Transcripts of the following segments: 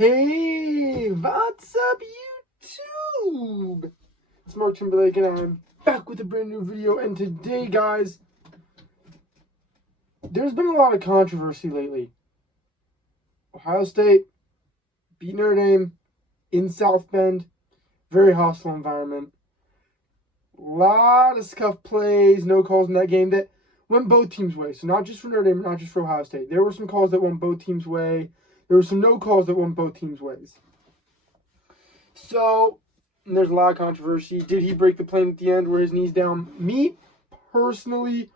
Hey, what's up, YouTube? It's Mark Timberlake, and I'm back with a brand new video. And today, guys, there's been a lot of controversy lately. Ohio State beat Notre Dame in South Bend, very hostile environment. A lot of scuff plays, no calls in that game that went both teams' way. So not just for Notre Dame, not just for Ohio State. There were some calls that went both teams' way. There were some no calls that went both teams' ways. So, there's a lot of controversy. Did he break the plane at the end? Were his knees down? Me, personally,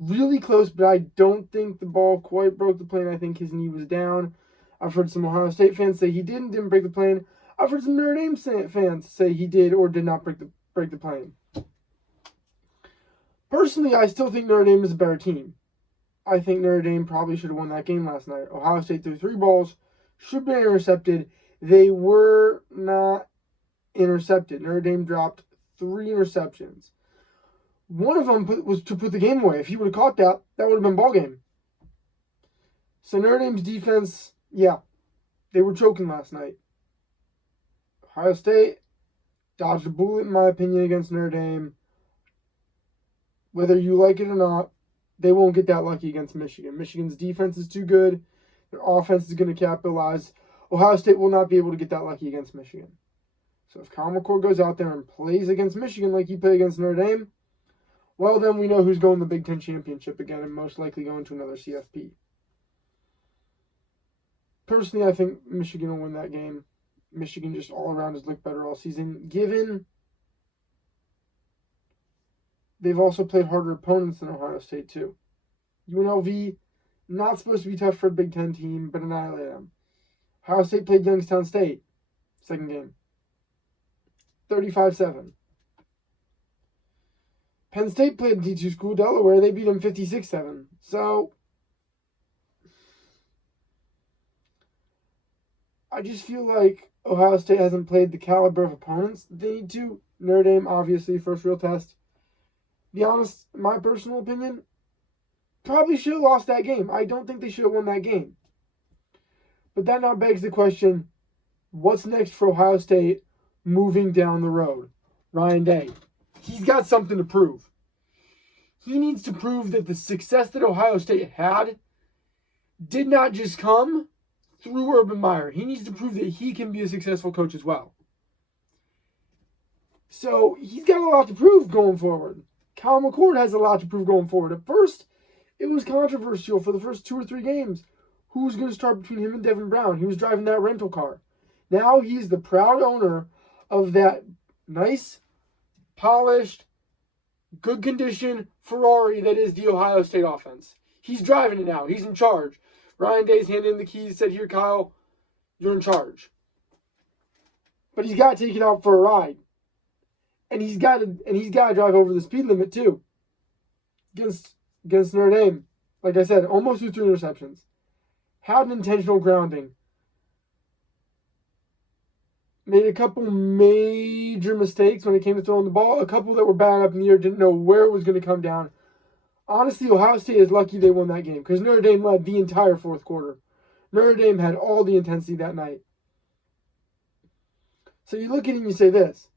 really close, but I don't think the ball quite broke the plane. I think his knee was down. I've heard some Ohio State fans say he didn't break the plane. I've heard some Notre Dame fans say he did or did not break the plane. Personally, I still think Notre Dame is a better team. I think Notre Dame probably should have won that game last night. Ohio State threw 3 balls, should have been intercepted. They were not intercepted. Notre Dame dropped 3 interceptions. One of them was to put the game away. If he would have caught that, that would have been ball game. So Notre Dame's defense, yeah, they were choking last night. Ohio State dodged a bullet, in my opinion, against Notre Dame. Whether you like it or not, they won't get that lucky against Michigan. Michigan's defense is too good. Their offense is going to capitalize. Ohio State will not be able to get that lucky against Michigan. So if Kyle McCord goes out there and plays against Michigan like he played against Notre Dame, well, then we know who's going to the Big Ten Championship again and most likely going to another CFP. Personally, I think Michigan will win that game. Michigan just all around has looked better all season, given they've also played harder opponents than Ohio State, too. UNLV, not supposed to be tough for a Big Ten team, but annihilated them. Ohio State played Youngstown State, second game. 35-7. Penn State played a D2 school, Delaware. They beat them 56-7. So, I just feel like Ohio State hasn't played the caliber of opponents they need to. Notre Dame, obviously, first real test. Be honest, my personal opinion, probably should have lost that game. I don't think they should have won that game. But that now begs the question, what's next for Ohio State moving down the road? Ryan Day, he's got something to prove. He needs to prove that the success that Ohio State had did not just come through Urban Meyer. He needs to prove that he can be a successful coach as well. So he's got a lot to prove going forward. Kyle McCord has a lot to prove going forward. At first, it was controversial for the first 2 or 3 games. Who was going to start between him and Devin Brown? He was driving that rental car. Now he's the proud owner of that nice, polished, good condition Ferrari that is the Ohio State offense. He's driving it now. He's in charge. Ryan Day's handed him the keys, said, "Here, Kyle, you're in charge." But he's got to take it out for a ride. And he's got to drive over the speed limit too. Against Notre Dame. Like I said, almost threw 3 interceptions. Had an intentional grounding. Made a couple major mistakes when it came to throwing the ball. A couple that were bad up in the air, didn't know where it was going to come down. Honestly, Ohio State is lucky they won that game because Notre Dame led the entire fourth quarter. Notre Dame had all the intensity that night. So you look at it and you say this.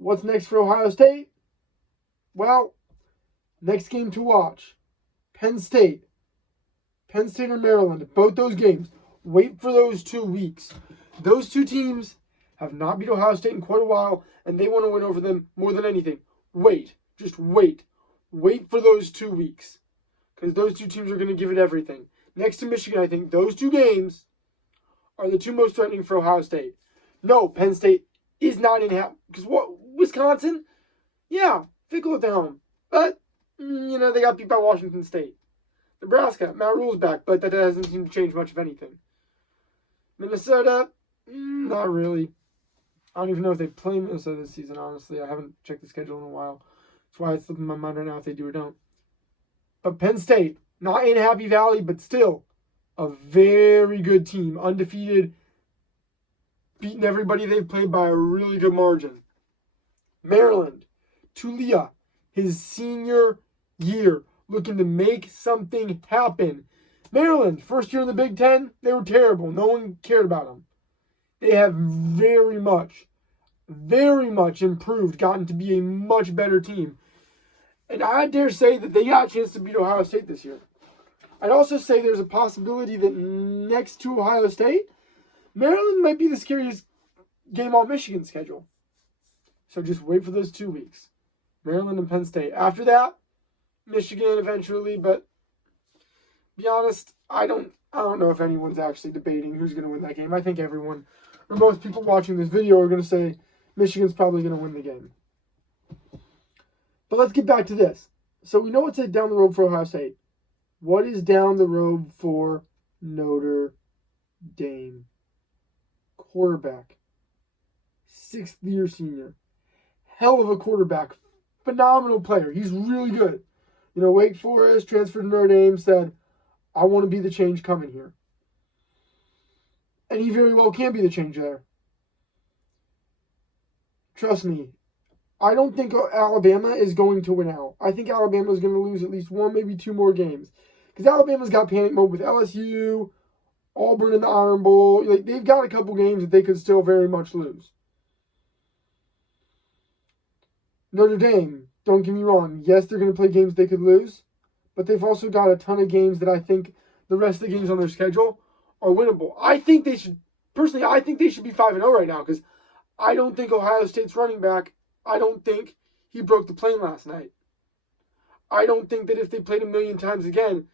What's next for Ohio State? Well, next game to watch. Penn State. Penn State or Maryland. Both those games. Wait for those 2 weeks. Those 2 teams have not beat Ohio State in quite a while, and they want to win over them more than anything. Wait. Just wait. Wait for those 2 weeks. Because those 2 teams are going to give it everything. Next to Michigan, I think those 2 games are the 2 most threatening for Ohio State. No, Penn State is not in half. Because what? Wisconsin? Yeah, fickle at their home. But, they got beat by Washington State. Nebraska, Matt Rule's back, but that doesn't seem to change much of anything. Minnesota? Not really. I don't even know if they play Minnesota this season, honestly. I haven't checked the schedule in a while. That's why it's slipping my mind right now if they do or don't. But Penn State, not in Happy Valley, but still a very good team. Undefeated. Beating everybody they've played by a really good margin. Maryland, Tulia, his senior year, looking to make something happen. Maryland, first year in the Big Ten, they were terrible. No one cared about them. They have very much improved, gotten to be a much better team. And I dare say that they got a chance to beat Ohio State this year. I'd also say there's a possibility that next to Ohio State, Maryland might be the scariest game on Michigan's schedule. So just wait for those 2 weeks. Maryland and Penn State. After that, Michigan eventually, but be honest, I don't know if anyone's actually debating who's going to win that game. I think everyone, or most people watching this video, are going to say Michigan's probably going to win the game. But let's get back to this. So we know what's down the road for Ohio State. What is down the road for Notre Dame? Quarterback. 6th-year senior. Hell of a quarterback. Phenomenal player. He's really good. You know, Wake Forest, transferred to Notre Dame, said, I want to be the change coming here. And he very well can be the change there. Trust me, I don't think Alabama is going to win out. I think Alabama is going to lose at least 1, maybe 2 more games. Because Alabama's got panic mode with LSU, Auburn in the Iron Bowl. Like, they've got a couple games that they could still very much lose. Notre Dame, don't get me wrong. Yes, they're going to play games they could lose. But they've also got a ton of games that I think the rest of the games on their schedule are winnable. I think they should be 5-0 right now. Because I don't think Ohio State's running back, I don't think he broke the plane last night. I don't think that if they played a million times again,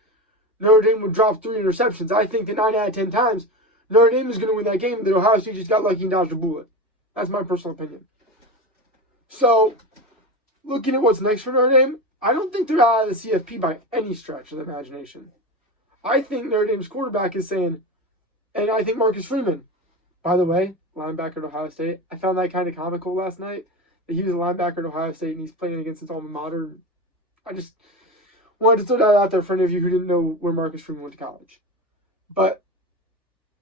Notre Dame would drop 3 interceptions. I think that 9 out of 10 times, Notre Dame is going to win that game, and that Ohio State just got lucky and dodged a bullet. That's my personal opinion. So, looking at what's next for Notre Dame, I don't think they're out of the CFP by any stretch of the imagination. I think Notre Dame's quarterback is saying, and I think Marcus Freeman, by the way, linebacker at Ohio State, I found that kind of comical last night, that he was a linebacker at Ohio State and he's playing against his alma mater. I just wanted to throw that out there for any of you who didn't know where Marcus Freeman went to college. But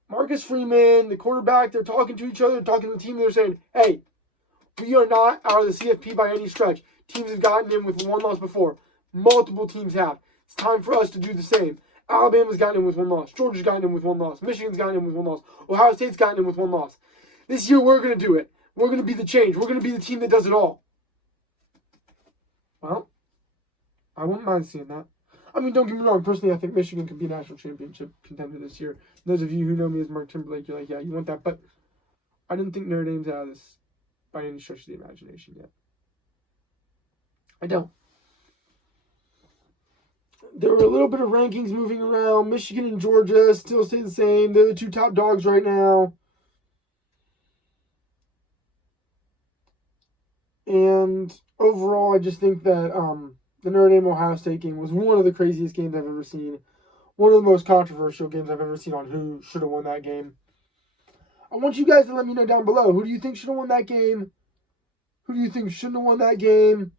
Marcus Freeman, the quarterback, they're talking to each other, talking to the team, they're saying, hey, we are not out of the CFP by any stretch. Teams have gotten in with 1 loss before. Multiple teams have. It's time for us to do the same. Alabama's gotten in with 1 loss. Georgia's gotten in with 1 loss. Michigan's gotten in with 1 loss. Ohio State's gotten in with 1 loss. This year, we're going to do it. We're going to be the change. We're going to be the team that does it all. Well, I wouldn't mind seeing that. I mean, don't get me wrong. Personally, I think Michigan could be a national championship contender this year. Those of you who know me as Mark Timberlake, you're like, yeah, you want that. But I didn't think Notre Dame's out of this by any stretch of the imagination yet. I don't. There were a little bit of rankings moving around. Michigan and Georgia still stay the same. They're the 2 top dogs right now. And overall, I just think that the Notre Dame-Ohio State game was one of the craziest games I've ever seen. One of the most controversial games I've ever seen on who should have won that game. I want you guys to let me know down below. Who do you think should have won that game? Who do you think shouldn't have won that game?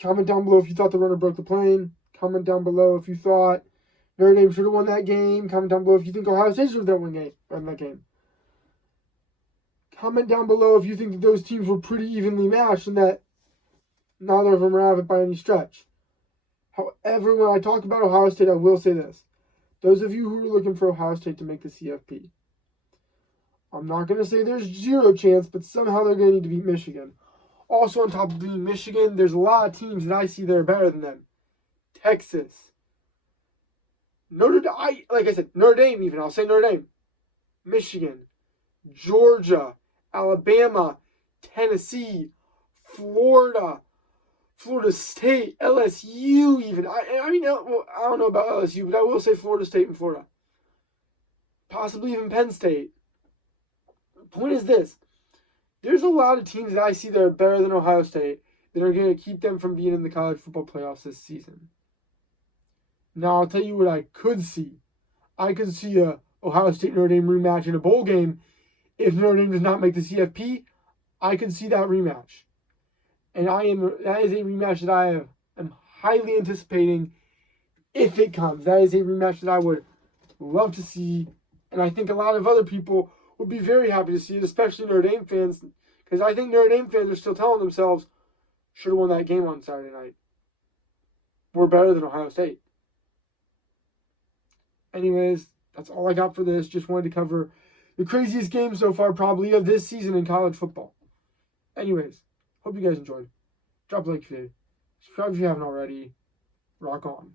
Comment down below if you thought the runner broke the plane. Comment down below if you thought Notre Dame should have won that game. Comment down below if you think Ohio State should have won that game. Comment down below if you think that those teams were pretty evenly matched and that neither of them are out of it by any stretch. However, when I talk about Ohio State, I will say this. Those of you who are looking for Ohio State to make the CFP, I'm not going to say there's 0 chance, but somehow they're going to need to beat Michigan. Also, on top of beating Michigan, there's a lot of teams that I see that are better than them. Texas. Notre Dame even. I'll say Notre Dame. Michigan. Georgia. Alabama. Tennessee. Florida. Florida State. LSU even. I don't know about LSU, but I will say Florida State and Florida. Possibly even Penn State. The point is this. There's a lot of teams that I see that are better than Ohio State that are going to keep them from being in the college football playoffs this season. Now, I'll tell you what I could see. I could see a Ohio State-Notre Dame rematch in a bowl game. If Notre Dame does not make the CFP, I could see that rematch. And that is a rematch that I am highly anticipating if it comes. That is a rematch that I would love to see. And I think a lot of other people would be very happy to see it, especially Notre Dame fans, because I think Notre Dame fans are still telling themselves, should have won that game on Saturday night. We're better than Ohio State. Anyways, that's all I got for this. Just wanted to cover the craziest game so far probably of this season in college football. Anyways, hope you guys enjoyed. Drop a like if you did. Subscribe if you haven't already. Rock on.